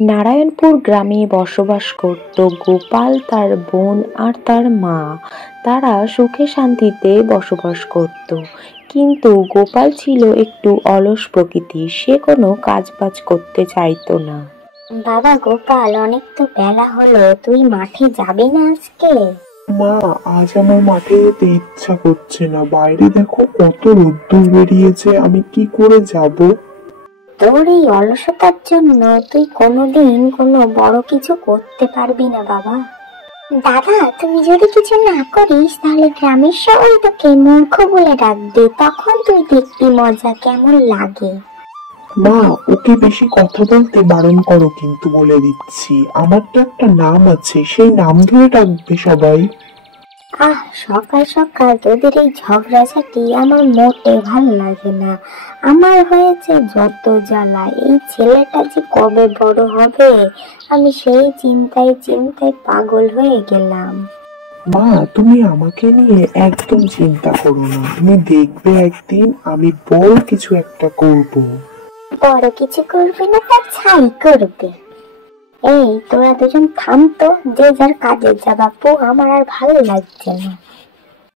নারায়ণপুর গ্রামে বসবাস করত গোপাল, তার বোন আর তার মা। তারা সুখে শান্তিতে বসবাস করত। কিন্তু গোপাল ছিল একটু অলস প্রকৃতির, সে কোনো কাজবাজ করতে চাইতো না। বাবা গোপাল, অনেক তো বেলা হলো, তুই মাঠে যাবি না আজকে? মা, আজ আমার মাঠে যেতে ইচ্ছা করছে না। বাইরে দেখো কত রোদ্দুর বেরিয়েছে, আমি কি করে যাব? তোর এই অলসতার জন্য তুই কোনোদিন কোনো বড় কিছু করতে পারবি না বাবা। দাদা, তুমি যদি কিছু না করিস তাহলে গ্রামের সবাই তোকে মূর্খ বলে ডাকবে, তখন তুই দেখবি মজা কেমন লাগে। মা, ওকে বেশি কথা বলতে বারণ করো কিন্তু, বলে দিচ্ছি। আমার তো একটা নাম আছে, সেই নাম ধরে ডাকবে সবাই। সকাল সকাল তোদের এই ঝগড়াঝাটি আমার মোটে ভালো লাগে না। আমার হয়েছে যত জ্বালা, এই ছেলেটা যে কবে বড় হবে আমি সেই চিন্তায় চিন্তায় পাগল হয়ে গেলাম। মা, তুমি আমাকে নিয়ে একদম চিন্তা করো না, তুমি দেখবে একদিন আমি বড় কিছু একটা করব। বড় কিছু করবে না তার ছাই করবে। এই তোরা দুজন থাম তো, যে যার কাজে যা বাপু, আমার আর ভালো লাগছে না।